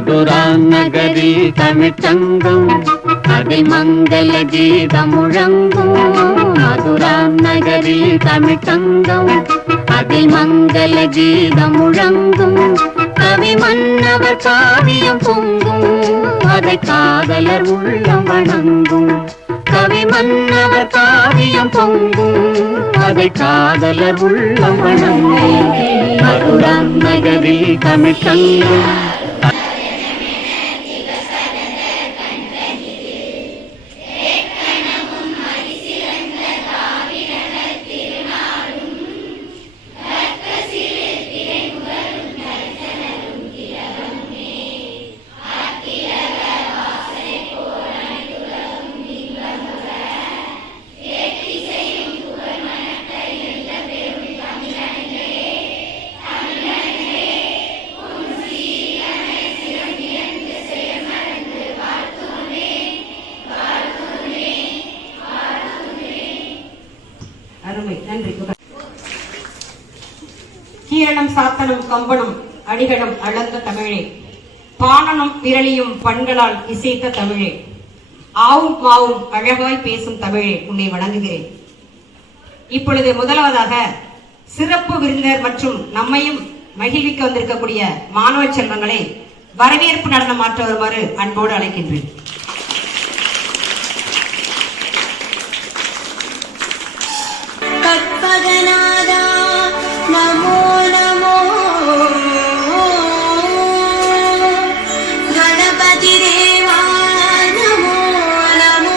மதுரா நகரி தமிழ்ச்சங்கம் அதில் மங்கள கீதம் முழங்கும். மதுரா நகரி தமிழ்ச்சங்கம் அதில் மங்கள கீதம் முழங்கும். கவி மன்னவர் காவியம் பொங்கும், அதை காதலர் உள்ளம் வணங்கும். கவி மன்னவர் காவியம் பொங்கும், அதை காதலர் உள்ளம் வணங்கும். மதுரா நகரி தமிழ்ச்சங்கம் கீரணம் சாத்தனும் கம்பனும் அடிகளும் அளந்த தமிழே, பாணனும் விரலியும் பண்களால் இசைத்த தமிழே, ஆவும் மாவும் அழகாய் பேசும் தமிழே, உன்னை வணங்குகிறேன். இப்பொழுது முதலாவதாக சிறப்பு விருந்தினர் மற்றும் நம்மையும் மகிழ்விக்க வந்திருக்கக்கூடிய மாணவ செல்வங்களை வரவேற்பு நடனம் மாற்ற வருமாறு அன்போடு அழைக்கின்றேன். நமோ நமோ கணபதி தேவா, நமோ நமோ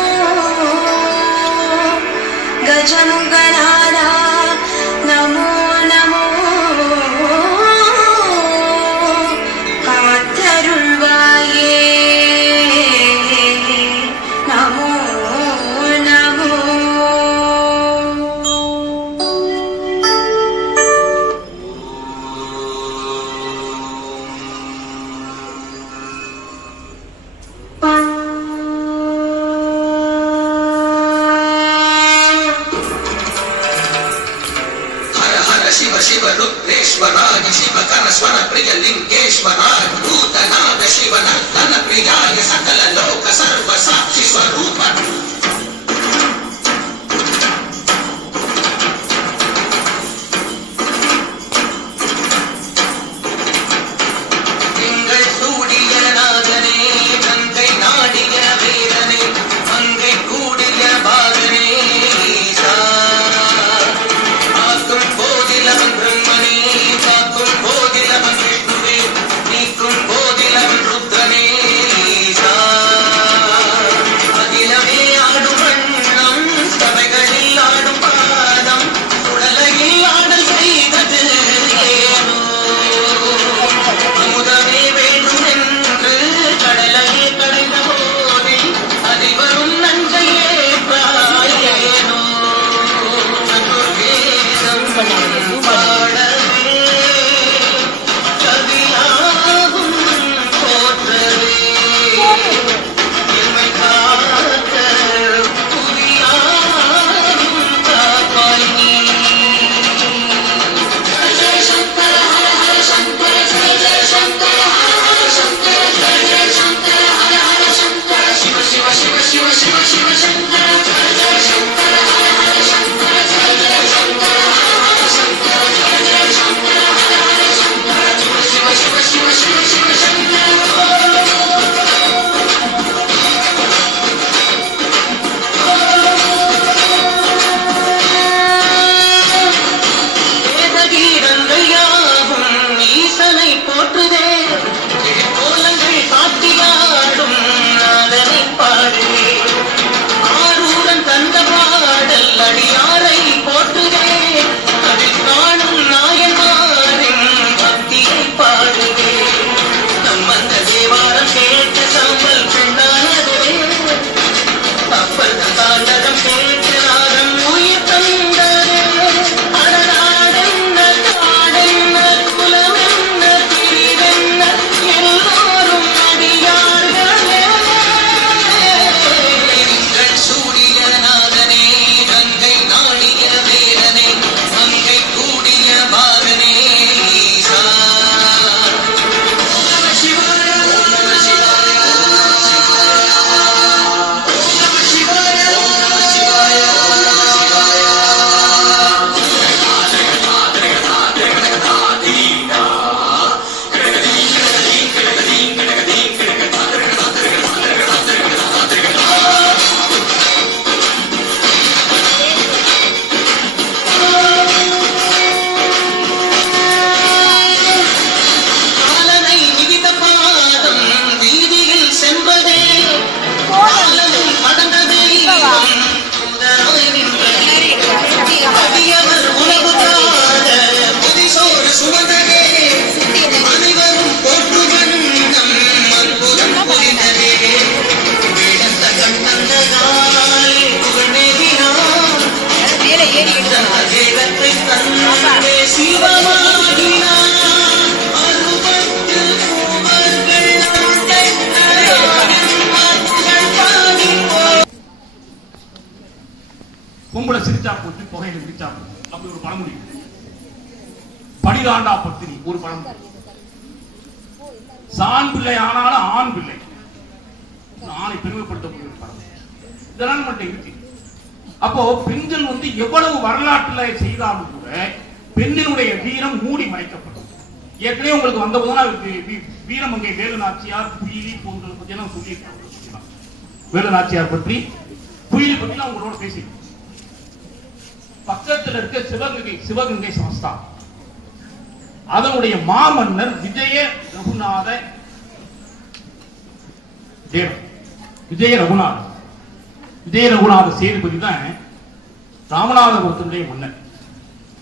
கஜமுகநாதா, நமோ நமோ காத்தருள்வாயே, நமோ நமோ. शिवरुद्रेश्वराय शिवकरस्वर प्रिय लिंगेश्वराय भूतनाथ शिवनर्तन प्रियाय सकल लोक सर्व साक्षी स्वरूप அதில மணிகாண்டா பத்தினி ஒரு படம். சான் பிள்ளை ஆனாலும் ஆண் பிள்ளை, ஆணை பெருமைப்படுத்தக்கூடிய ஒரு படம். இதெல்லாம் நம்மகிட்ட இருக்கு. அப்போ பெண்கள் எவ்வளவு வரலாற்றுல செய்தாலும் கூட பெண்ணினுடைய வீரம் மூடி மறைக்கப்படும். ஏற்கனவே உங்களுக்கு வந்த போதுனா வீரமங்கை வேலுநாச்சியார், புயலி போன்றதை பத்தி எல்லாம் சொல்லியிருக்காங்க. வேலுநாச்சியார் பற்றி, புயலி பத்தி எல்லாம் உங்களோட பேசி. பக்கத்தில் இருக்க சிவகங்கை சமஸ்தானம், அதனுடைய மாமன்னர் விஜய ரகுநாத தேவன். விஜய ரகுநாத சேதுபதி தான் ராமநாதபுரத்தினுடைய மன்னர்.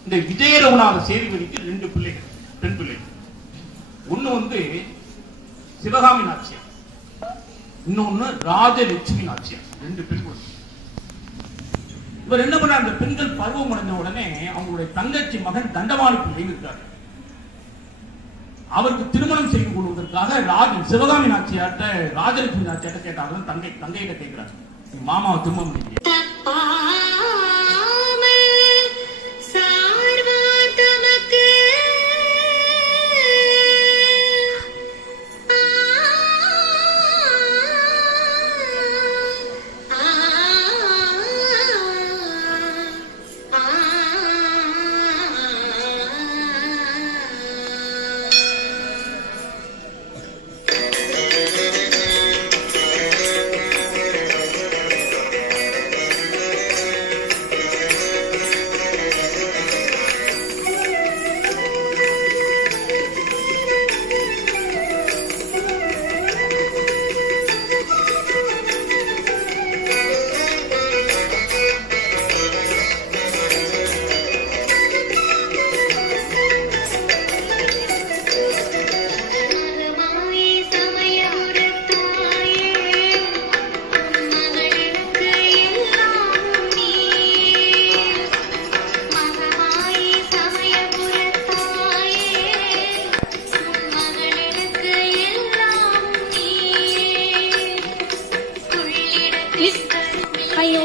இந்த விஜய ரகுநாத சேதுபதிக்கு 2 பிள்ளைகள், பெண் பிள்ளைகள். ஒண்ணு சிவகாமி நாச்சியார், இன்னொன்னு ராஜலட்சுமி நாச்சியார், 2 பெண்கள். இவர் என்ன பண்ண, அந்த பெண்கள் பருவம் அடைந்த உடனே அவங்களுடைய தங்கச்சி மகன் தண்டவாணி பிள்ளை இருக்காரு. அவருக்கு திருமணம் செய்து கொள்வதற்காக சிவகாமி நாச்சியார்ட்ட ராஜலட்சுமி நாச்சியார்ட்ட கேட்டாங்க. தங்கையிட்ட கேட்கிறாங்க, மாமாவை திருமணம் பண்ணிக்கிறீங்க?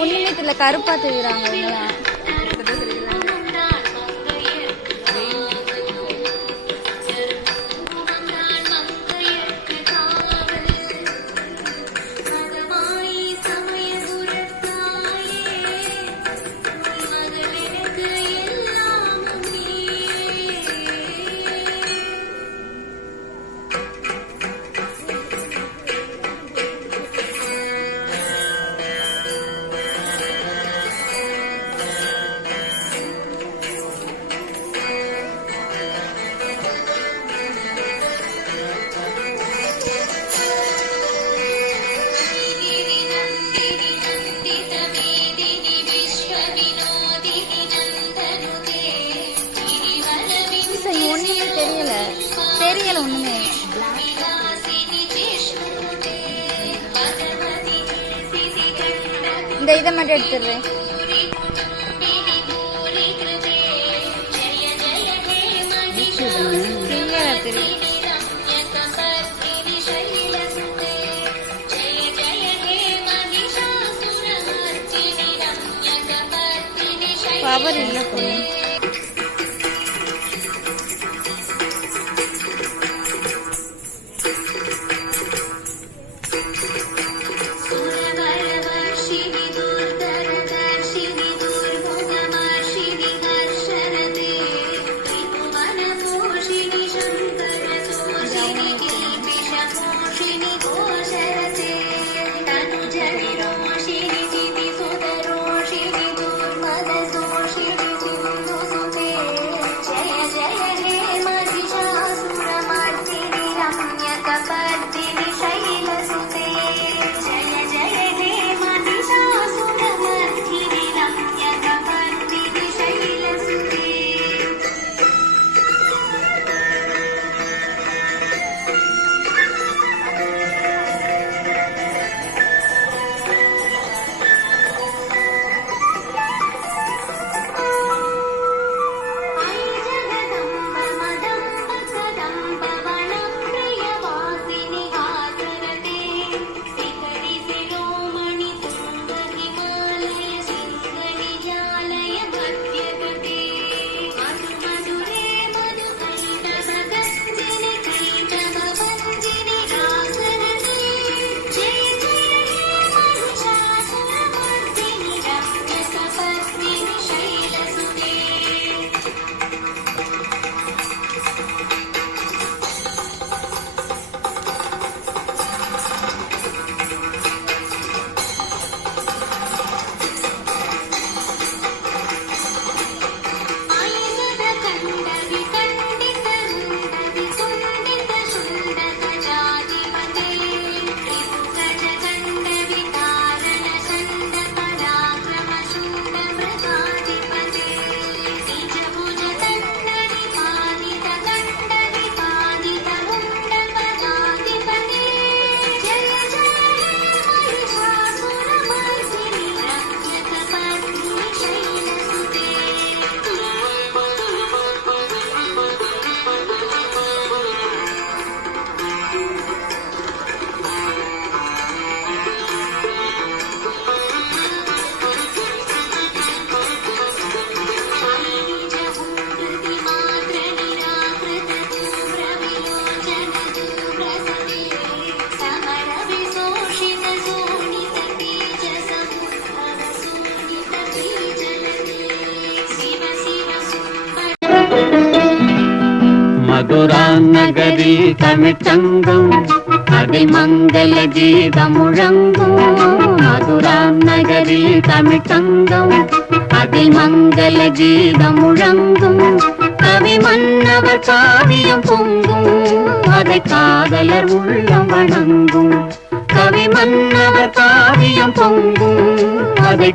ஒண்ணுமே தெரியல, கருப்பா தெரியுறாங்க இவங்களா. தெரியல ஒண்ணுமே. இந்த இதை மட்டும் எடுத்துடுறேன். பவர் இல்லை பொண்ணு. Thank you. மதுரா நகரி தமிழ்ச்சங்கம் அதில் மங்கள கீதம் முழங்கும் மதுரா நகரி தமிழ்ச்சங்கம் அதில் மங்கள கீதம் முழங்கும் கவி மன்னவர் காவியம் பொங்கும் அதை காதலர் உள்ளம் வணங்கும் கவி மன்னவர் காவியம் பொங்கும் அதை